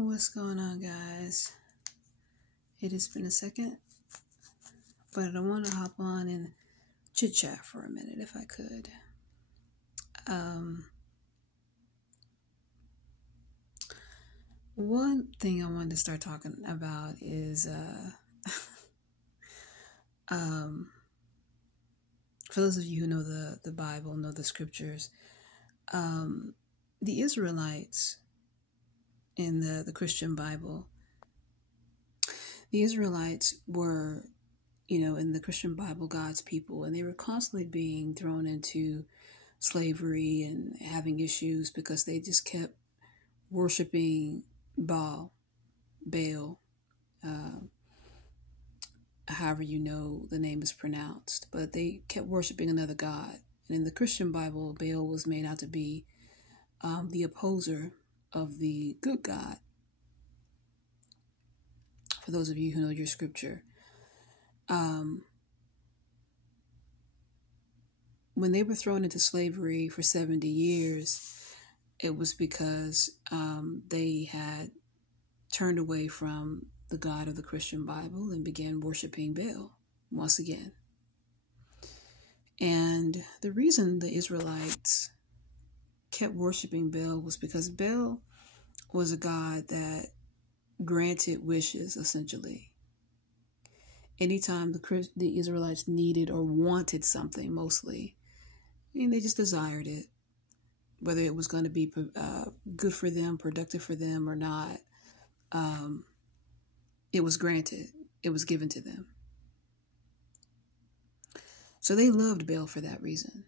What's going on, guys? It has been a second, but I want to hop on and chit chat for a minute if I could. One thing I wanted to start talking about is for those of you who know the Bible, know the scriptures, the Israelites in the Christian Bible, the Israelites were, in the Christian Bible, God's people, and they were constantly being thrown into slavery and having issues because they just kept worshiping Baal, however the name is pronounced, but they kept worshiping another god. And in the Christian Bible, Baal was made out to be the opposer of the good God. For those of you who know your scripture, when they were thrown into slavery for 70 years, it was because they had turned away from the God of the Christian Bible and began worshiping Baal once again. And the reason the Israelites kept worshiping Baal was because Baal was a god that granted wishes, essentially. Anytime the Israelites needed or wanted something, mostly, they just desired it. Whether it was going to be good for them, productive for them or not, it was granted. It was given to them. So they loved Baal for that reason.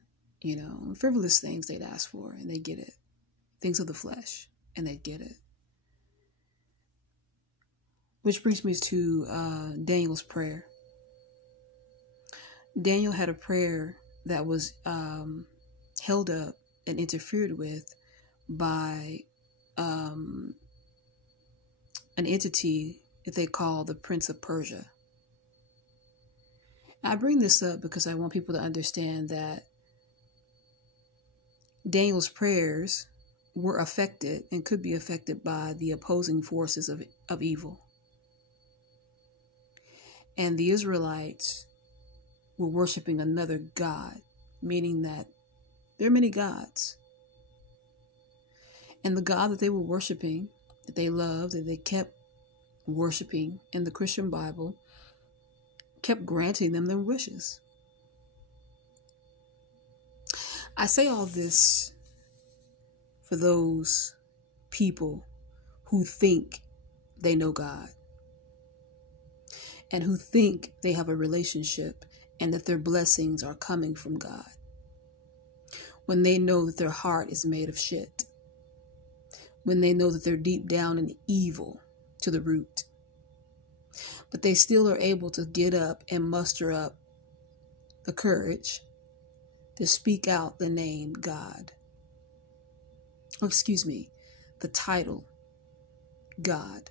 Frivolous things they'd ask for, and they get it. Things of the flesh, and they'd get it. Which brings me to Daniel's prayer. Daniel had a prayer that was held up and interfered with by an entity that they call the Prince of Persia. I bring this up because I want people to understand that Daniel's prayers were affected and could be affected by the opposing forces of evil. And the Israelites were worshiping another god, meaning that there are many gods. And the God that they were worshiping, that they loved, that they kept worshiping in the Christian Bible, kept granting them their wishes. I say all this for those people who think they know God and who think they have a relationship and that their blessings are coming from God, when they know that their heart is made of shit, when they know that they're deep down in evil to the root, but they still are able to get up and muster up the courage to speak out the name God. The title God.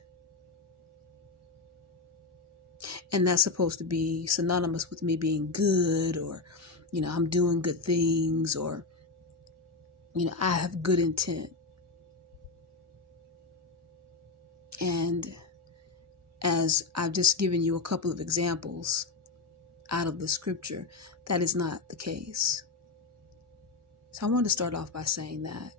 And that's supposed to be synonymous with me being good, or, I'm doing good things, or, I have good intent. And as I've just given you a couple of examples out of the scripture, that is not the case. So I wanted to start off by saying that.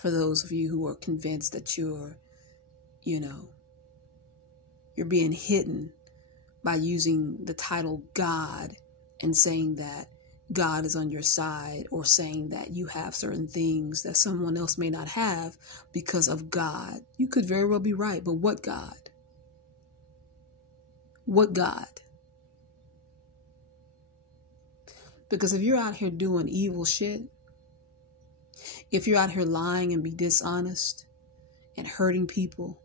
For those of you who are convinced that you're being hidden by using the title God and saying that God is on your side, or saying that you have certain things that someone else may not have because of God. You could very well be right, but what God? What God? Because if you're out here doing evil shit, if you're out here lying and be dishonest and hurting people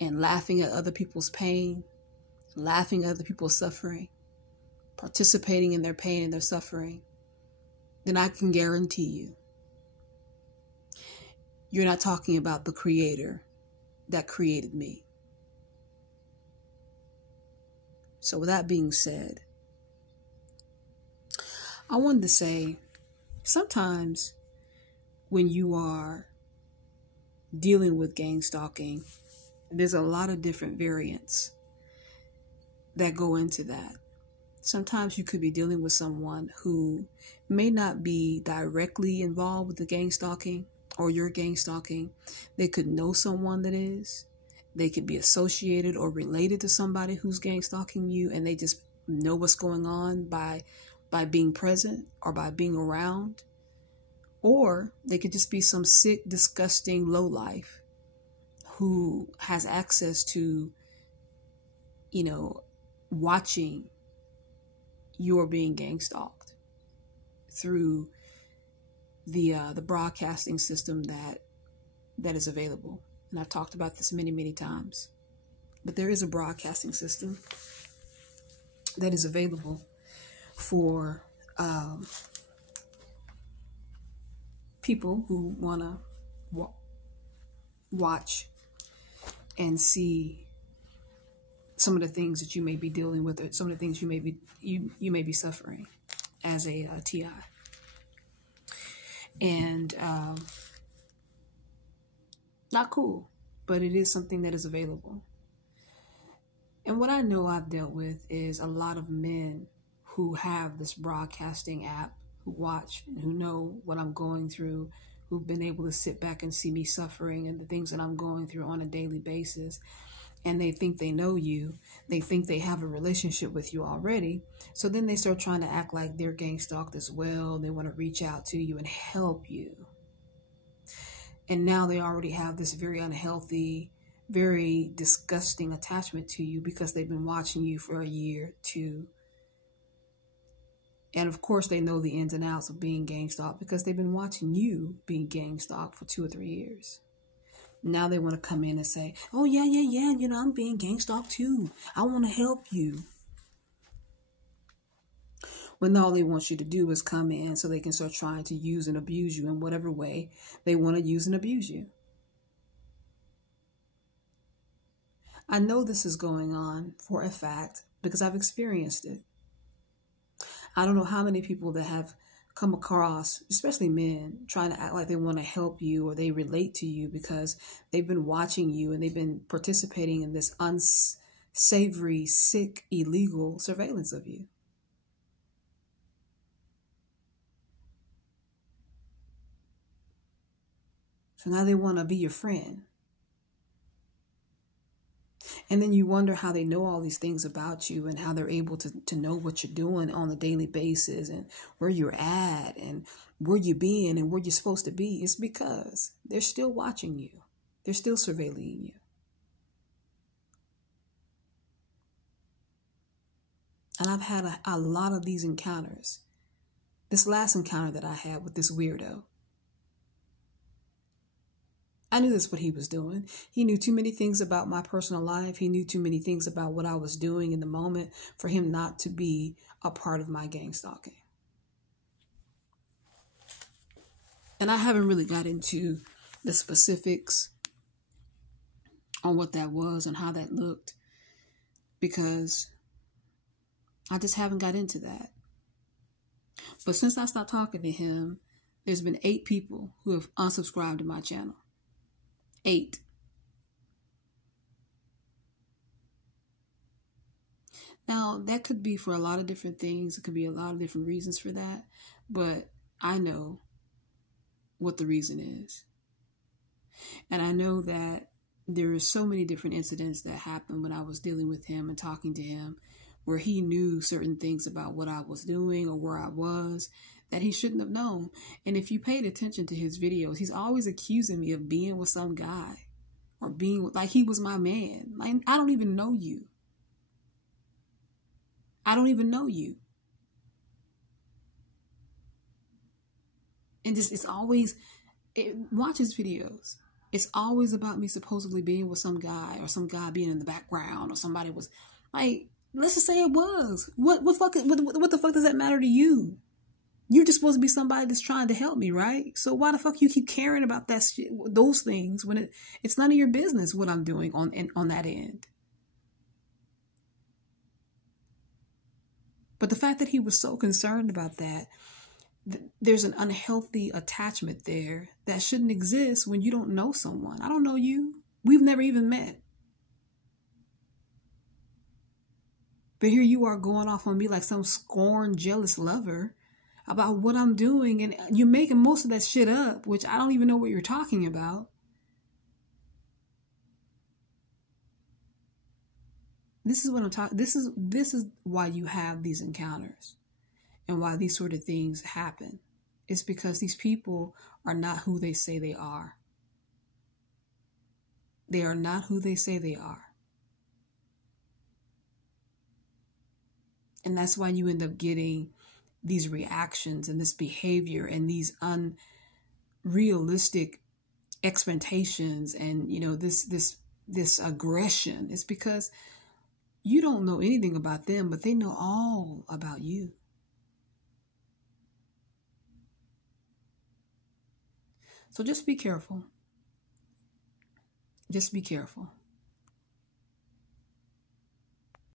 and laughing at other people's pain, laughing at other people's suffering, participating in their pain and their suffering, then I can guarantee you're not talking about the Creator that created me. So with that being said, I wanted to say, sometimes when you are dealing with gang stalking, there's a lot of different variants that go into that. Sometimes you could be dealing with someone who may not be directly involved with the gang stalking or your gang stalking. They could know someone that is. They could be associated or related to somebody who's gang stalking you, and they just know what's going on by being present or by being around. Or they could just be some sick, disgusting lowlife who has access to, watching you're being gang stalked through the broadcasting system that is available. And I've talked about this many, many times. But there is a broadcasting system that is available for people who want to watch and see some of the things that you may be dealing with, or some of the things you may be suffering as a TI. And not cool, but it is something that is available. And what I know I've dealt with is a lot of men who have this broadcasting app, who watch and who know what I'm going through, who've been able to sit back and see me suffering and the things that I'm going through on a daily basis. And they think they know you. They think they have a relationship with you already. So then they start trying to act like they're gang stalked as well. They want to reach out to you and help you. And now they already have this very unhealthy, very disgusting attachment to you because they've been watching you for a year, 2. And of course, they know the ins and outs of being gang stalked because they've been watching you being gang stalked for 2 or 3 years. Now they want to come in and say, oh, yeah, I'm being gang stalked too. I want to help you. When all they want you to do is come in so they can start trying to use and abuse you in whatever way they want to use and abuse you. I know this is going on for a fact because I've experienced it. I don't know how many people that have come across, especially men, trying to act like they want to help you or they relate to you because they've been watching you and they've been participating in this unsavory, sick, illegal surveillance of you. So now they want to be your friend. And then you wonder how they know all these things about you and how they're able to know what you're doing on a daily basis and where you're at and where you're being and where you're supposed to be. It's because they're still watching you. They're still surveilling you. And I've had a lot of these encounters. This last encounter that I had with this weirdo, I knew that's what he was doing. He knew too many things about my personal life. He knew too many things about what I was doing in the moment for him not to be a part of my gang stalking. And I haven't really got into the specifics on what that was and how that looked because I just haven't got into that. But since I stopped talking to him, there's been 8 people who have unsubscribed to my channel. 8. Now, that could be for a lot of different things. It could be a lot of different reasons for that. But I know what the reason is. And I know that there are so many different incidents that happened when I was dealing with him and talking to him where he knew certain things about what I was doing or where I was that he shouldn't have known. And if you paid attention to his videos, he's always accusing me of being with some guy or being like he was my man. Like, I don't even know you. I don't even know you. And just, it's always, watch his videos. It's always about me supposedly being with some guy or some guy being in the background or somebody was like, let's just say it was. What the fuck does that matter to you? You're just supposed to be somebody that's trying to help me, right? So why the fuck you keep caring about that shit, those things when it's none of your business what I'm doing on that end? But the fact that he was so concerned about that there's an unhealthy attachment there that shouldn't exist when you don't know someone. I don't know you. We've never even met. But here you are going off on me like some scorned, jealous lover about what I'm doing. And you're making most of that shit up, which I don't even know what you're talking about. This is what I'm talking. This is why you have these encounters and why these sort of things happen. It's because these people are not who they say they are. They are not who they say they are. And that's why you end up getting these reactions and this behavior and these unrealistic expectations and, you know, this aggression. It's because you don't know anything about them, but they know all about you. So just be careful. Just be careful.